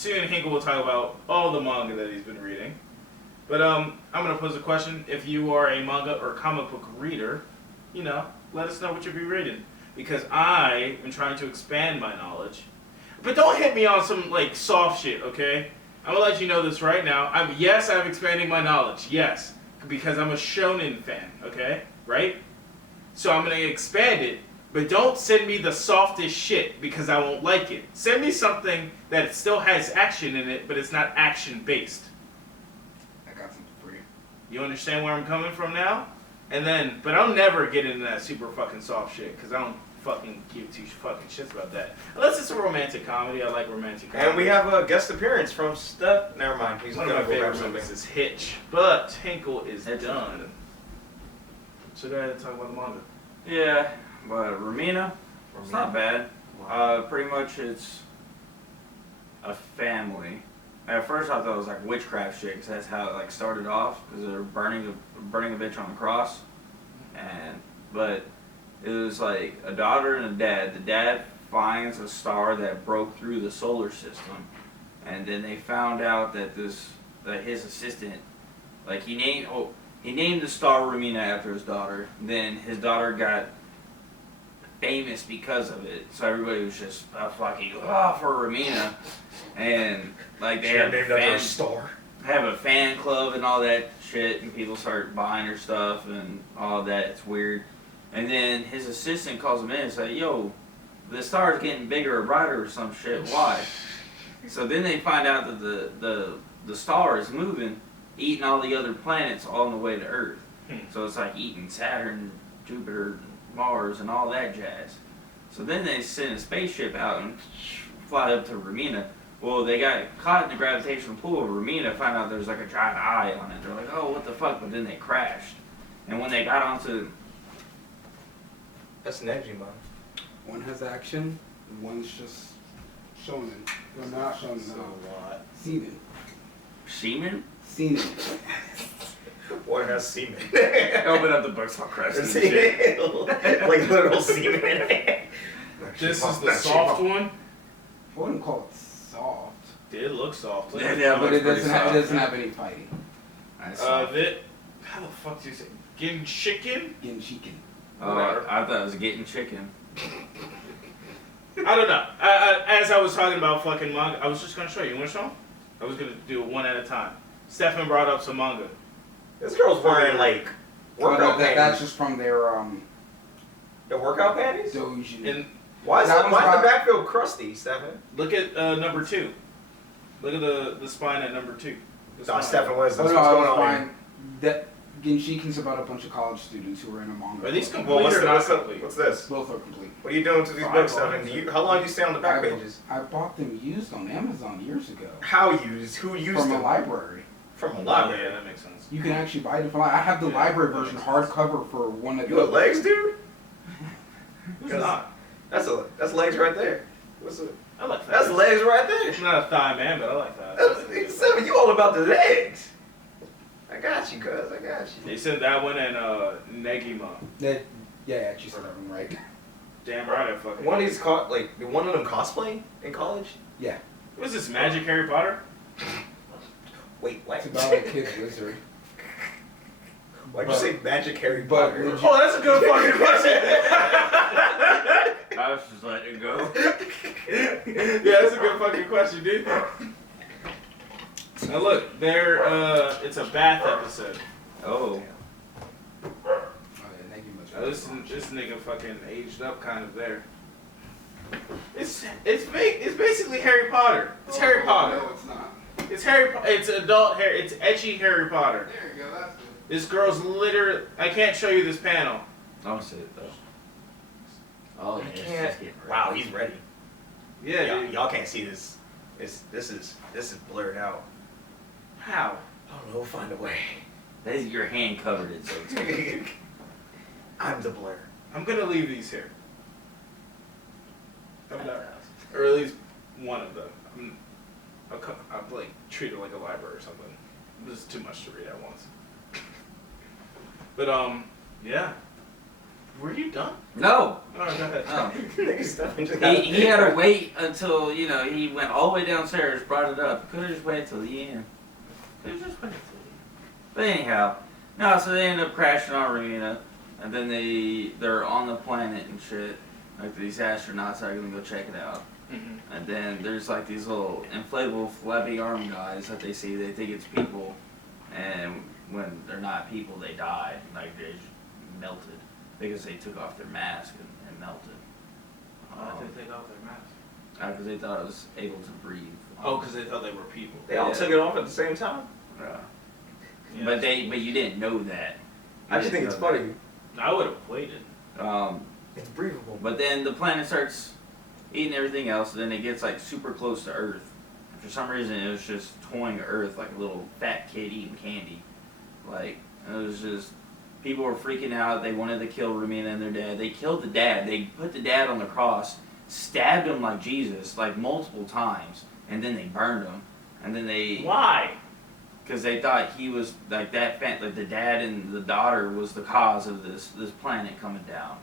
soon Hinkle will talk about all the manga that he's been reading. But I'm gonna pose a question. If you are a manga or comic book reader, let us know what you'll be reading. Because I am trying to expand my knowledge. But don't hit me on some like soft shit, okay? I'm gonna let you know this right now. I'm expanding my knowledge, yes. Because I'm a shonen fan, okay? Right? So I'm gonna expand it, but don't send me the softest shit because I won't like it. Send me something that still has action in it, but it's not action based. I got something for you. You understand where I'm coming from now? But I'll never get into that super fucking soft shit because I don't fucking give two fucking shits about that. Unless it's a romantic comedy, I like romantic comedy. And we have a guest appearance from Steph. Never mind. He's one of my favorite movies is Hitch, but Hinkle is done. So go ahead and talk about the manga. Yeah, but Romina, it's not bad. Pretty much it's a family. At first I thought it was like witchcraft shit, because that's how it like started off, because they're burning a bitch on the cross. But it was like a daughter and a dad. The dad finds a star that broke through the solar system, and then they found out that his assistant, like he named the star Romina after his daughter. Then his daughter got famous because of it, so everybody was just fucking for Romina, and like they have a fan club and all that shit, and people start buying her stuff and all that. It's weird. And then his assistant calls him in and says, "Yo, the star's getting bigger or brighter or some shit. Why?" So then they find out that the star is moving, eating all the other planets on the way to Earth. So it's like eating Saturn, Jupiter, Mars, and all that jazz. So then they send a spaceship out and fly up to Romina. Well, they got caught in the gravitational pull of Romina, found out there's like a giant eye on it. They're like, "Oh, what the fuck?" But then they crashed. And when they got onto... That's Neji, man. One has action, one's just shonen. Well, not shonen, So what? semen. Semen? Semen. One has semen. Open up the books, I'll crash this shit. Like literal semen. This is the soft one. I wouldn't call it soft. It looks soft. Yeah, But it doesn't have any fighting. How the fuck do you say? Ginshiken? Ginshiken. I thought it was getting chicken. I don't know. As I was talking about fucking manga, I was just gonna show you. You wanna show 'em? I was gonna do it one at a time. Stefan brought up some manga. This girl's wearing like workout panties. That's just from their The workout panties? doujin. And Why is the back feel crusty, Stefan? look at number 2. Look at the spine at number 2. Stefan, what's Oh, going no, I was on fine. That Genshiken's about a bunch of college students who are in a manga. Are these club. complete or not complete? What's this? Both are complete. What are you doing to these books, Stefan? How long do you stay on the back pages? I bought them used on Amazon years ago. How used? Who used From them? a library. From a Oh, library. yeah, that makes sense. You can actually buy it from. I have the library version hardcover for one of You got the. legs, dude? Who's not? That's legs right there. I like that. That's legs right there. I'm not a thigh man, but I like that. That's Stefan, you all about the legs. I got you, cuz. I got you. They said that one and Negima. Yeah, she said that one right. Damn right, I fucking. One of these did one of them cosplay in college? Yeah. Was this Magic Harry Potter? Wait, what? It's about a kid's wizard. Why'd you say Magic Harry but Potter? legit- Oh, that's a good fucking question. I was just letting it go. Yeah, that's a good fucking question, dude. Now look, it's a bath episode. Oh. Oh, yeah, Now this nigga fucking aged up kind of there. It's basically Harry Potter. It's Harry Potter. No, it's not. It's adult hair. It's edgy Harry Potter. There you go. That's good. This girl's literally. I can't show you this panel. I don't see it though. Oh, I yeah, it's can't. just getting ready. Wow, he's ready. Yeah, dude. Y'all can't see this. This is blurred out. How? I don't know. Find a way. That is your hand covered it, so it's I'm the blur. I'm gonna leave these here. Or at least one of them. I'll like treat it like a library or something. This is too much to read at once. But yeah. Were you done? No. Oh, go ahead. No. Nigga stepping to He had to wait until, you know, he went all the way downstairs, brought it up. Could have just waited till the end. It was just waiting till the But anyhow, no, so they end up crashing on Ramina, and then they're on the planet and shit. Like these astronauts are gonna go check it out. end. And then there's like these little inflatable flabby arm guys that they see, they think it's people, and when they're not people, they die. Like they just melted because they took off their mask and melted. Why did they take off their masks? Because they thought it was able to breathe. Oh, because they thought they were people. They all took it off at the same time. Yeah. Yeah. But you didn't know that. You I just think didn't it's know funny. I would have waited. that. It's breathable. But then the planet starts eating everything else, and then it gets like super close to Earth. For some reason, it was just toying Earth like a little fat kid eating candy. Like, it was just, people were freaking out. They wanted to kill Ramina and their dad. They killed the dad. They put the dad on the cross, stabbed him like Jesus, like multiple times, and then they burned him. And then they, Why? because they thought he was like that, like the dad and the daughter was the cause of this planet coming down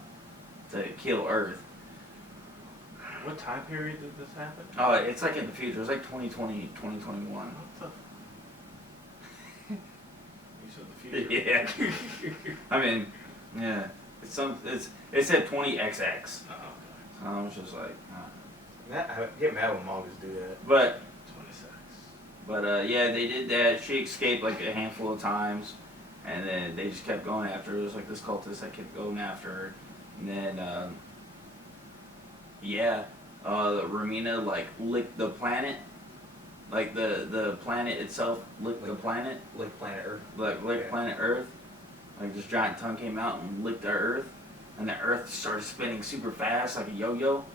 to kill Earth. What time period did this happen? Oh, it's like in the future. It's like 2020, 2021. What the? You said the future. Yeah. I mean, yeah. It said 20XX. Oh, So I was just like, I get mad when mangas do that. But, okay. 26. yeah, they did that. She escaped like a handful of times, and then they just kept going after her. It was like this cultist that kept going after her. And then, yeah, Ramina like licked the planet. Like the planet itself licked the planet. Like planet Earth. Like licked Yeah. planet Earth. Like this giant tongue came out and licked the Earth, and the Earth started spinning super fast like a yo-yo,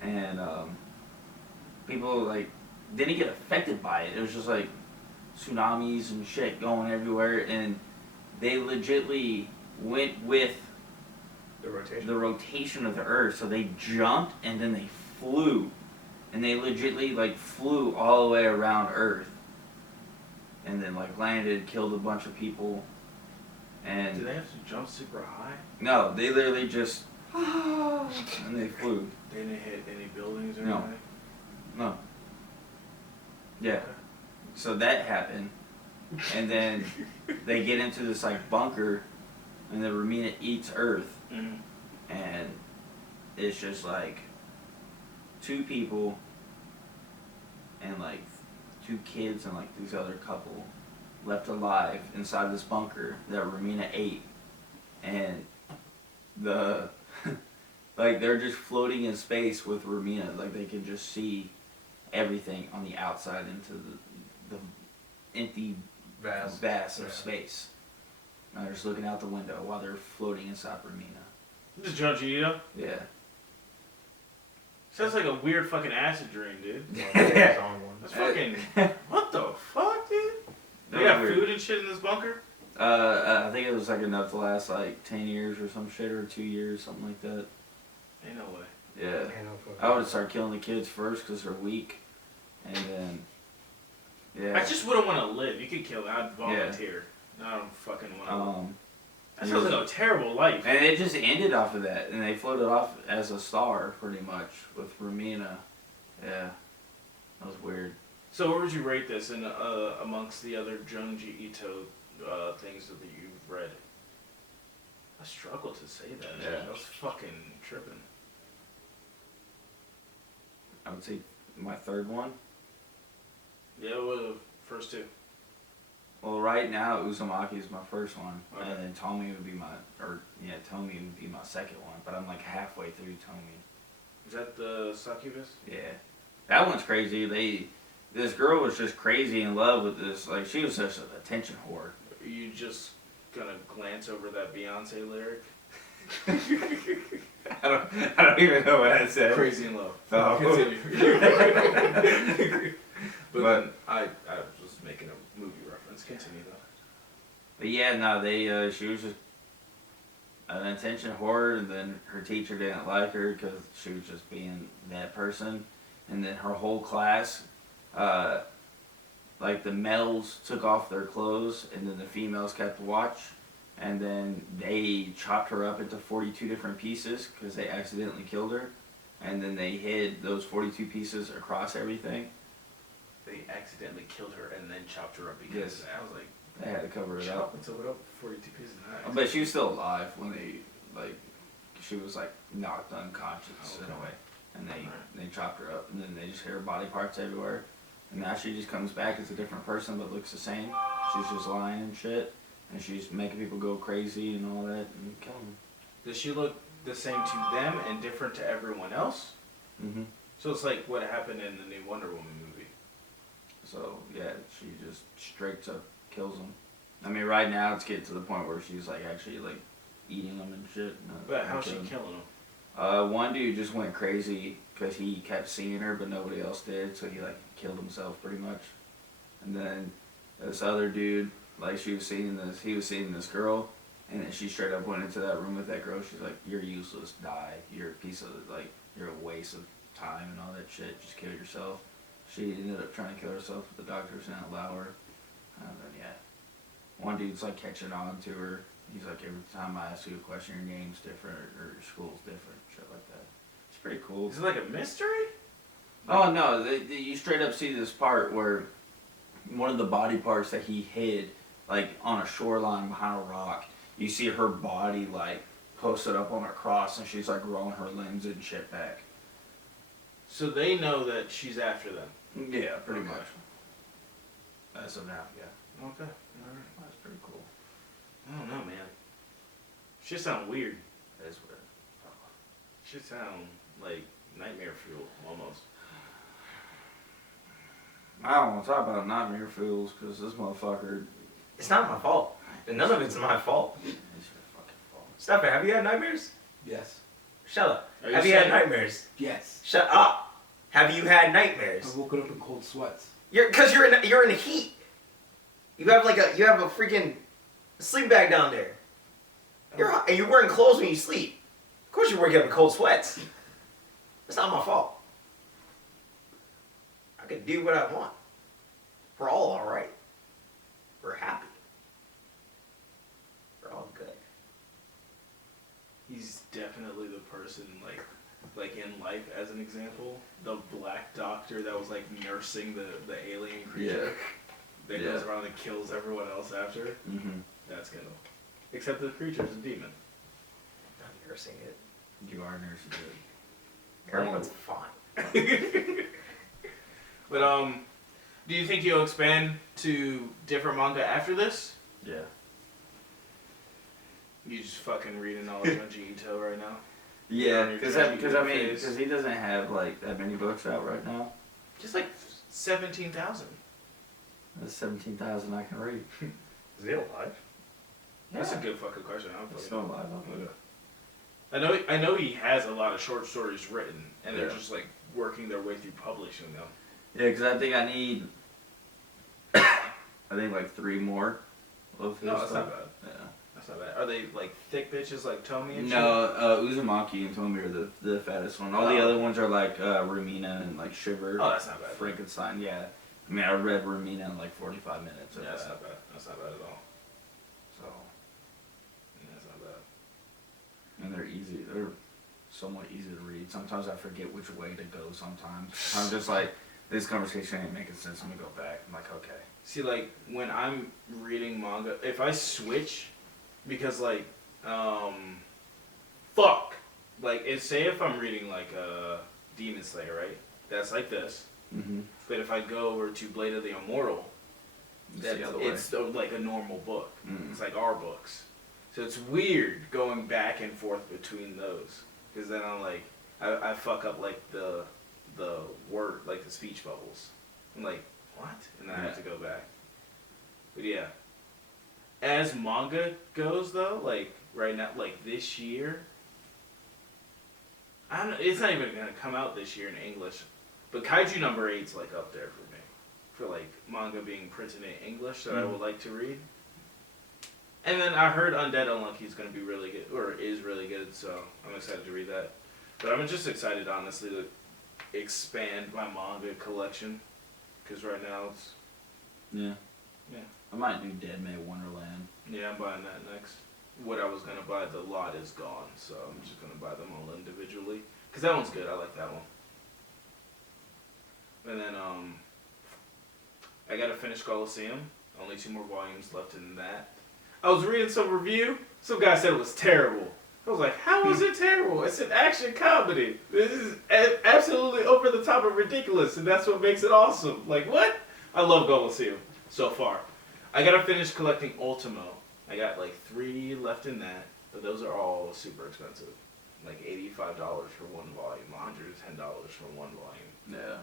and people like didn't get affected by it. It was just like tsunamis and shit going everywhere, and they legitly went with The rotation. the rotation of the Earth. So they jumped and then they flew, and they legitly like flew all the way around Earth, and then like landed, killed a bunch of people. And Did they have to jump super high? no, they literally just and they flew. They didn't hit any buildings or No. anything? No. Yeah. So that happened, and then they get into this like bunker, and the Ramina eats Earth, Mm. and it's just like two people and like two kids and like this other couple left alive inside this bunker that Ramina ate, and the like they're just floating in space with Ramina, like they can just see everything on the outside into the empty Vast. vast of Yeah. space. And they're just looking out the window while they're floating inside Ramina. This is Junji Yeah. Sounds like a weird fucking acid dream, dude. It's on one. That's fucking. What the fuck, dude? They That got was weird. food and shit in this bunker? I think it was like enough to last like 10 years or some shit, or 2 years, something like that. Ain't no way. Yeah. Man, I would start killing the kids first because they're weak, and then yeah. I just wouldn't want to live. You could kill me. I'd volunteer. I don't fucking want to. That sounds like a terrible life. And it just ended off of that, and they floated off as a star pretty much with Ramina. Yeah, that was weird. So where would you rate this in amongst the other Junji Ito things that you've read? I struggle to say that. Yeah. That was fucking tripping. I would say my third one. Yeah, well, the first two. Well, right now Uzumaki is my first one, Okay. and then Tomi would be Tomi would be my second one. But I'm like halfway through Tomi. Is that the succubus? Yeah, that one's crazy. This girl was just crazy in love with this. Like she was such an attention whore. Are you just gonna glance over that Beyonce lyric? I don't even know what I said. Crazy in love. Oh. Continue. but But- then I was just making a movie reference. Continue though. But yeah, no, she was just an attention whore, and then her teacher didn't like her because she was just being that person, and then her whole class, like the males took off their clothes, and then the females kept watch, and then they chopped her up into 42 different pieces because they accidentally killed her, and then they hid those 42 pieces across everything. They accidentally killed her and then chopped her up because Yes. I was like, They had to cover it up. chop it up 42 pieces. Nice. But she was still alive when she was like knocked unconscious in a way, and they chopped her up, and then they just hit her body parts everywhere, and now she just comes back as a different person but looks the same. She's just lying and shit, and she's making people go crazy and all that and kill them. Does she look the same to them and different to everyone else? Mm-hmm. So it's like what happened in the new Wonder Woman movie. So yeah, she just straight up kills them. I mean, right now it's getting to the point where she's like actually like eating them and shit. But how's she killing 'em. killing them? One dude just went crazy because he kept seeing her, but nobody else did, so he like killed himself pretty much. And then this other dude, like he was seeing this girl, and then she straight up went into that room with that girl. She's like, "You're useless. Die. You're a piece of like, you're a waste of time and all that shit. Just kill yourself." She ended up trying to kill herself, but the doctors didn't allow her. And then yeah, one dude's like catching on to her. He's like, every time I ask you a question, your name's different or your school's different, shit like that. It's pretty cool. Is it like a mystery? Oh no, you straight up see this part where one of the body parts that he hid, like on a shoreline behind a rock, you see her body like posted up on a cross, and she's like growing her limbs and shit back. So they know that she's after them. Yeah, pretty Okay. much. As of now, yeah. Okay. Alright. That's pretty cool. I don't know, man. Shit sound weird. That's weird. Shit sound like nightmare fuel, almost. I don't want to talk about nightmare fuels because this motherfucker. It's not my fault. And none of it's my fault. It's your fucking fault. Stop it. Have you had nightmares? Yes. Shut up. Are Have you had saying- nightmares? Yes. Shut up. Have you had I've nightmares? woken up in cold sweats. Because you're in heat. You have a freaking sleep bag down there. And you're wearing clothes when you sleep. Of course you're waking up in cold sweats. It's not my fault. I can do what I want. We're all alright. We're happy. We're all good. He's definitely the person, like in life, as an example, the black doctor that was like nursing the alien creature that goes around and kills everyone else after. Mm-hmm. That's gonna. Except the creature's a demon. I'm nursing it. You are nursing it. Everyone's fine. But do you think you'll expand to different manga after this? Yeah. You just fucking reading all of Junji Ito right now? Yeah, Your because Junji phase. he doesn't have like that many books out right now. Just like 17,000. That's 17,000 I can read. Is he alive? That's a good fucking question. I'm It's fucking. still alive. I know he has a lot of short stories written, and they're Yeah. just like working their way through publishing them. Yeah, because I think I need, I think like 3 more of his No, that's stuff. not bad. Yeah. That's not bad. Are they like thick bitches like Tomy and No, Uzumaki and Tomi are the fattest one. All the Oh. other ones are like Rumina and like Shiver. shit? Oh, that's not bad. Frankenstein, yeah. I mean, I read Rumina in like 45 minutes. Of Yeah, that's that. not bad. That's not bad at all. So, Yeah, that's not bad. and they're easy. They're somewhat easy to read. Sometimes I forget which way to go sometimes. I'm just like, this conversation ain't making sense. I'm going to go back. I'm like, okay. See, like when I'm reading manga, if I switch, because like, fuck, like say if I'm reading like Demon Slayer, right? That's like this. Mm-hmm. But if I go over to Blade of the Immortal, It's the other way. it's like a normal book. Mm. It's like our books. So it's weird going back and forth between those, because then I'm like, I fuck up like the word, like the speech bubbles. I'm like, what? And then I have to go back. But yeah. As manga goes though, like right now, like this year, I don't know, it's not even gonna come out this year in English, but Kaiju number 8's like up there for me, for like manga being printed in English that I would like to read. And then I heard Undead Unlucky is gonna be really good, or is really good, so I'm excited to read that. But I'm just excited, honestly, to expand my manga collection, because right now it's, Yeah. yeah. I might do Dead May Wonderland. Yeah, I'm buying that next. what I was gonna buy. The lot is gone, so I'm just gonna buy them all individually. Cause that one's good. I like that one. And then I gotta finish Colosseum. Only 2 more volumes left in that. I was reading some review. Some guy said it was terrible. I was like, how is it terrible? It's an action comedy. This is absolutely over the top and ridiculous, and that's what makes it awesome. Like, what? I love Colosseum so far. I gotta finish collecting Ultimo. I got like 3 left in that, but those are all super expensive. Like $85 for 1 volume, $110 for 1 volume. Yeah.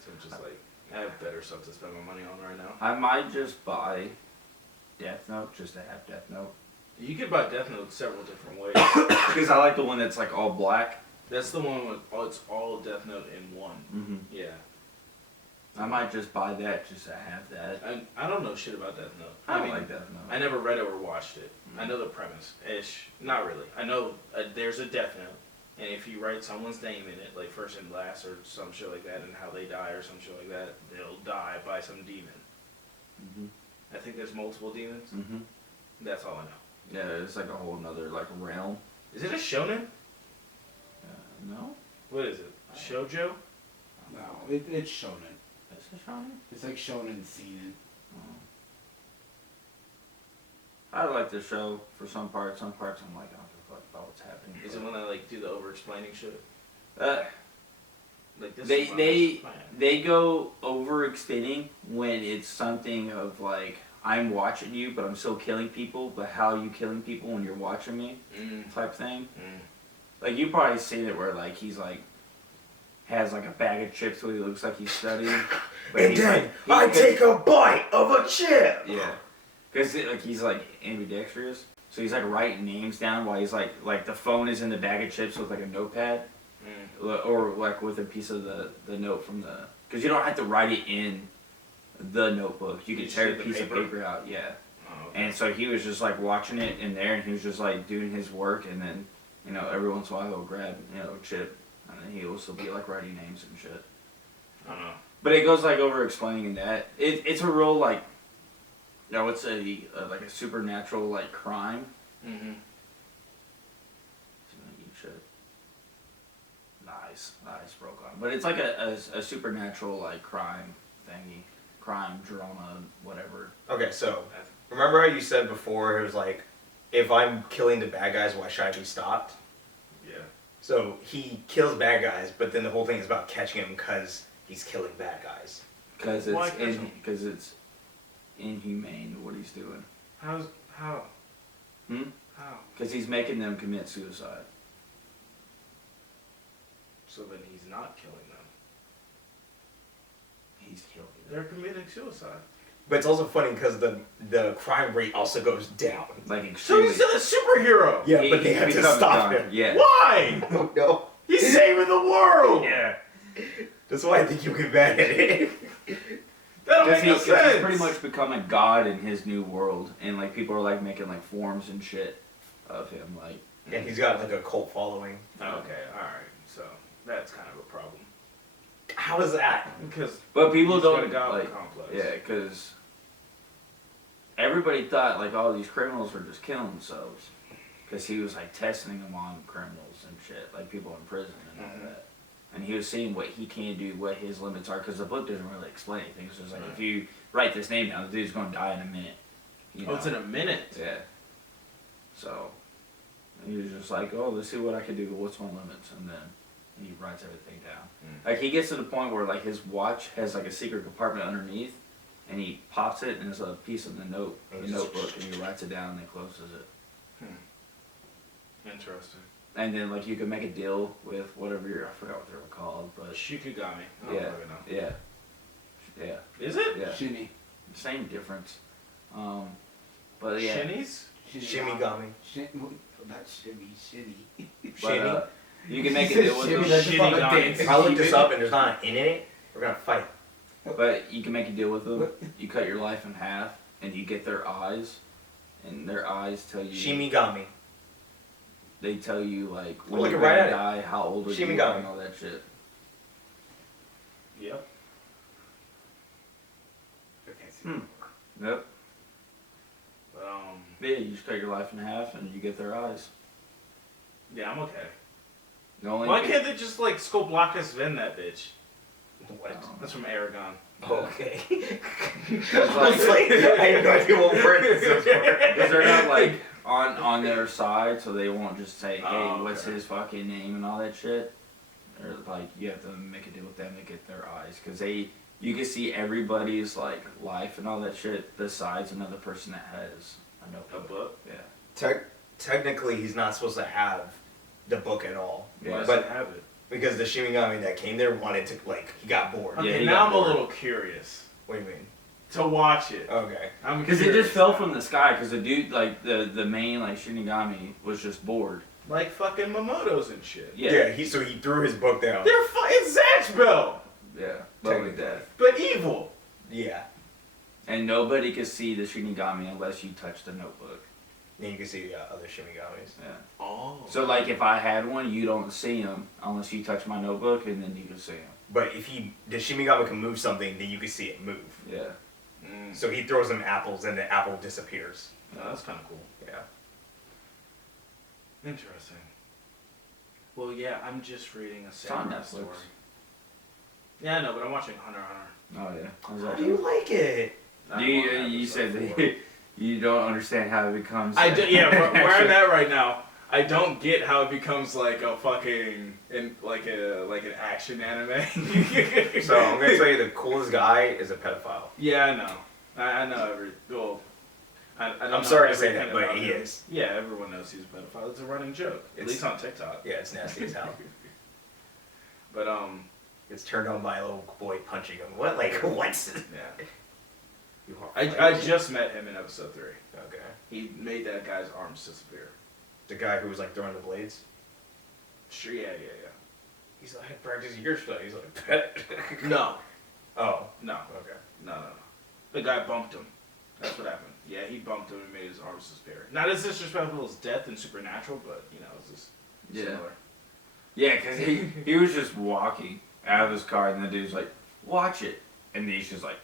So I'm just like, I have better stuff to spend my money on right now. I might just buy Death Note just to have Death Note. You could buy Death Note several different ways. Because I like the one that's like all black. That's the one with it's all Death Note in one. Mm-hmm. Yeah. I might just buy that just to have that. I don't know shit about Death Note. I mean, like Death Note. I never read it or watched it. I know the premise ish. Not really. I know there's a Death Note, and if you write someone's name in it, like first and last or some shit like that, and how they die or some shit like that, they'll die by some demon. Mm-hmm. I think there's multiple demons. Mm-hmm. That's all I know. Yeah, it's like a whole nother like realm. Is it a shonen? No? What is it? Shoujo? No, it's shonen. Is it shonen? It's like shonen seinen. Oh. I like the show for some parts. Some parts I'm like, I don't give a fuck about what's happening. Is it when they like do the over explaining shit? Like this They is my they plan. they go over explaining when it's something of like I'm watching you, but I'm still killing people. But how are you killing people when you're watching me? Type thing. Like you probably seen it where like he's like has like a bag of chips where he looks like he's studying. But And he's then like, I take a bite of a chip. Yeah, because like he's like ambidextrous, so he's like writing names down while he's like the phone is in the bag of chips with like a notepad, or like with a piece of the note from the, because you don't have to write it in the notebook. You can just tear see a the piece paper? of paper out. Yeah. Oh, okay. And so he was just like watching it in there, and he was just like doing his work, and then every once in a while he'll grab a chip, and then he'll also be like writing names and shit. I don't know. But it goes like over explaining in that it's a real like, it's a like a supernatural like crime. Mm-hmm. You should. Nice, broke on. But it's like a supernatural like crime thingy, crime drama, whatever. Okay, so remember how you said before it was like, if I'm killing the bad guys, why should I be stopped? Yeah. So he kills bad guys, but then the whole thing is about catching him because he's killing bad guys. Because Why catch 'em? it's inhumane what he's doing. How? Hmm? How? Because he's making them commit suicide. So then he's not killing them. He's killing them. They're committing suicide. But it's also funny because the crime rate also goes down. Like So extremely. he's a superhero. Yeah, He- but they he have to becomes stop dark. him. Yeah. Why? I don't know. He's saving the world. Yeah. That's why I think you get bad at it. That don't Because make no he's sense. pretty much become a god in his new world, and like people are like making like forms and shit of him, like. And he's got like a cult following. Okay, all right. So that's kind of a problem How is that? because But people he's got don't a god like. complex. Yeah, because everybody thought like all these criminals were just killing themselves, because he was like testing them on criminals and shit, like people in prison and all that. And he was seeing what he can do, what his limits are, because the book doesn't really explain anything. It's just like, if you write this name down, the dude's going to die in a minute. You Oh, it's in a minute. Yeah. So, he was just like, oh, let's see what I can do, what's my limits? And then he writes everything down. Like, he gets to the point where, like, his watch has, like, a secret compartment underneath, and he pops it, and there's a piece of the notebook, and he writes it down, and then closes it. Interesting. And then, like, you can make a deal with whatever I forgot what they were called, but Shikigami. I don't yeah, fucking know. yeah, yeah, Is it? yeah. Shinny. Same difference. But yeah. Shinnies? Shimigami. Not shimmy, shinny. But, you can make a deal with Shimmy, them. that's just like a Shinigami. dance. If I look this up and there's not an in it, we're gonna fight. But you can make a deal with them. You cut your life in half, and you get their eyes, and their eyes tell you. Shimigami. They tell you like when Look you're it right gonna at it. die, how old are you, Shimigami. and all that shit. Yep. Okay, see. Yep. But Yeah, you just cut your life in half and you get their eyes. Yeah, I'm okay. The only Why can't they just like scope Locus Vin that bitch? What? That's from Aragon. Okay. That's I was like, I have no idea what word this is for. Because they're not like on their side, so they won't just say, hey, Oh, what's okay. his fucking name and all that shit. Or like you have to make a deal with them to get their eyes, because you can see everybody's like life and all that shit besides another person that has a A notebook. book? Yeah. Technically, he's not supposed to have the book at all. Why Yeah. does But it have it? because the Shinigami that came there wanted to, like, he got bored. Yeah, Okay, he now got I'm bored. a little curious What do you mean? to watch it. Okay. I'm Because it curious just fell now. from the sky. Because the dude, like the main like Shinigami, was just bored. Like fucking Momotos and shit. Yeah. So he threw his book down. They're it's Zatchbell, Yeah. But with that. but evil. Yeah. And nobody could see the Shinigami unless you touch the notebook. Then you can see the other Shinigamis. Yeah. Oh. So like if I had one, you don't see him unless you touch my notebook, and then you can see him. But if the Shinigami can move something, then you can see it move. Yeah. So he throws them apples, and the apple disappears. Oh, that's kind of cool. Yeah. Interesting. Well, yeah, I'm just reading a It's on samurai Netflix. story. Yeah, I know, but I'm watching Hunter x Hunter. Oh yeah. How's How that do you like it? I'm You on you episode said 4. that you don't understand how it becomes. I do, yeah, where I'm at right now, I don't get how it becomes like a fucking like an action anime. So I'm gonna tell you, the coolest guy is a pedophile. Yeah, I know. I know every. Well, I don't I'm know sorry to say that, everything but about he him. is. Yeah, everyone knows he's a pedophile. It's a running joke, at It's- least on TikTok. Yeah, it's nasty as hell. But It's turned on by a little boy punching him. What? Like what? yeah. You are I fighting. just met him in episode 3. Okay. He made that guy's arms disappear. The guy who was like throwing the blades. Sure, yeah. He's like, practice your stuff. He's like, No, oh, no, okay. no. The guy bumped him. That's what happened. Yeah, he bumped him and made his arms disappear. Not as disrespectful as death and Supernatural, but you know, it's just Yeah. similar. Yeah, because he was just walking out of his car, and the dude's like, "Watch it," and then he's just like,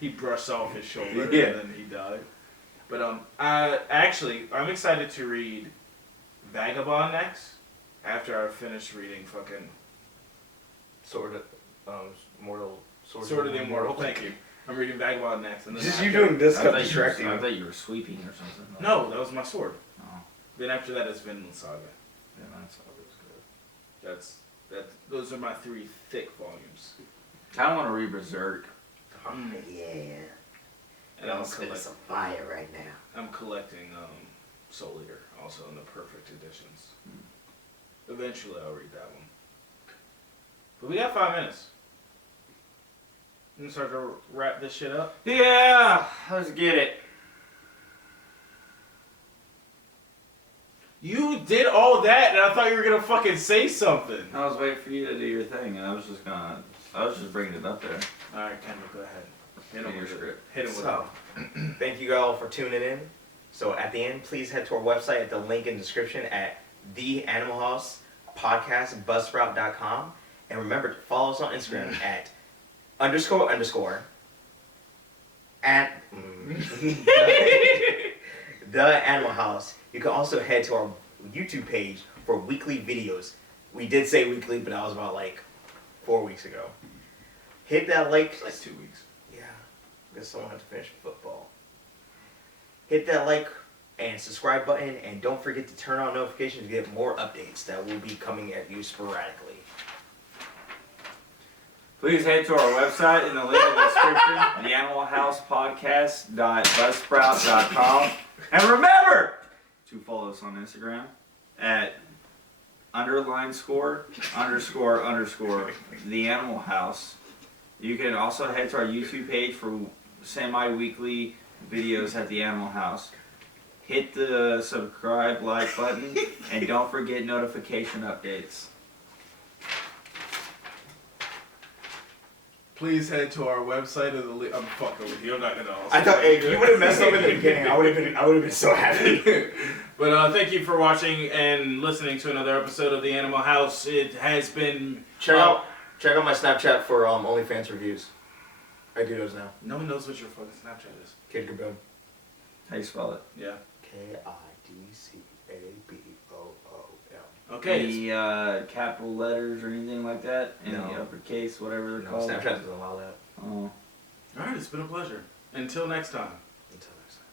He brushed off his shoulder Yeah. and then he died. But I'm excited to read Vagabond next. After I finish reading fucking Sword of, Mortal. Sword of the Immortal. Thank you. I'm reading Vagabond next, and then Just after- you doing this I kept thought, distracting I me. thought you were sweeping or something. No, that was my sword. Oh, Then after that is Vinland Saga. yeah, that's always good. Those are my 3 thick volumes. Kind of want to read Berserk. Oh, yeah. And I'm collecting. some fire right now. I'm collecting Soul Eater, also in the perfect editions. Eventually, I'll read that one. But we got 5 minutes. You gonna start to wrap this shit up? Yeah, let's get it. You did all that, and I thought you were gonna fucking say something. I was waiting for you to do your thing, and I was just bringing it up there. All right, Kendall, go ahead. Hit Do him your with it. script. Hit him with So, thank you all for tuning in. So at the end, please head to our website at the link in the description at the Animal House Podcast Buzzsprout.com, and remember to follow us on Instagram at __ at the Animal House. You can also head to our YouTube page for weekly videos. We did say weekly, but that was about like 4 weeks ago. Hit that like. it. Like 2 weeks. Yeah, because someone had to finish football. Hit that like and subscribe button, and don't forget to turn on notifications to get more updates that will be coming at you sporadically. Please head to our website in the link in the description, theanimalhousepodcast.buzzsprout.com. And remember to follow us on Instagram at __ the Animal House. You can also head to our YouTube page for semi-weekly videos at the Animal House. Hit the subscribe, like button, and don't forget notification updates. Please head to our website of the. I'm fucking with you. I'm not gonna. I thought, hey, if you would have messed up in the beginning, I would have been so happy. But thank you for watching and listening to another episode of the Animal House. It has been. Check out my Snapchat for OnlyFans reviews. I do those now. No one knows what your fucking Snapchat is. Kid Kaboom. How you spell it? Yeah. KIDCABOOL. Okay. Any capital letters or anything like that? Any No. uppercase, whatever they're No, called? Snapchat doesn't allow that. Oh. All right, it's been a pleasure. Until next time. Until next time.